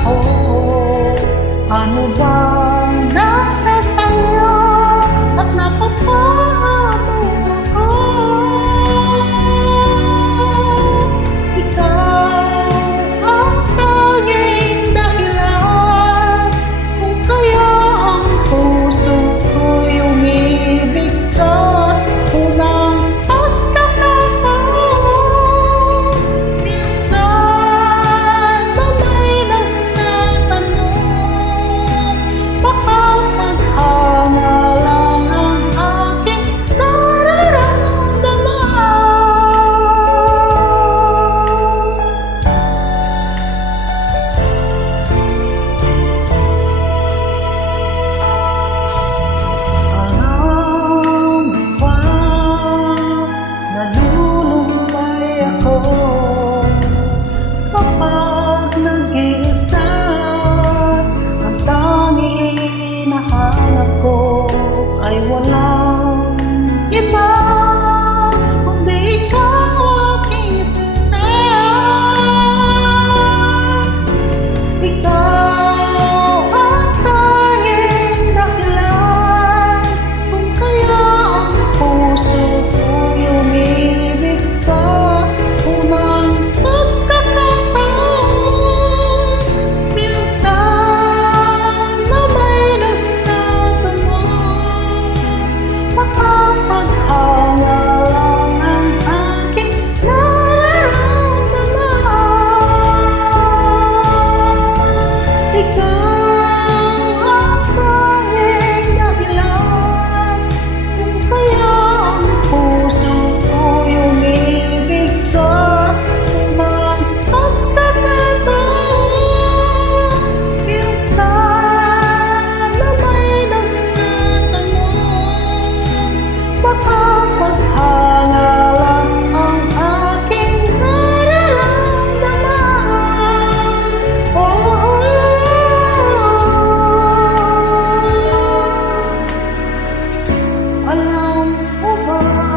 ako. Ano bang nasa sayo at napapahamon ako? Ikaw ang tanging dahilan kung kaya ang puso ko'y umibig ka. Unang pagkakataon, minsan ba may nagtatanong, baka paghanga lang ang aking nararamdaman. Alam mo ba, nalulumbay ako kapag nag-iisa. Ang tanging hinahanap ko ay walang iba kundi ikaw, aking sinta. Ikaw ang tanging dahilan kung kaya ang puso ko'y umibig sa unang pagkakataon. Minsan na may nagtatanong, baka paghanga lang ang aking nararamdaman. Ikaw ang tanging dahilan kung kaya ang puso ko'y umibig sa unang pagkakataon. Minsan na may nagtatanong, baka paghanga lang ang aking nararamdaman. Alam mo ba?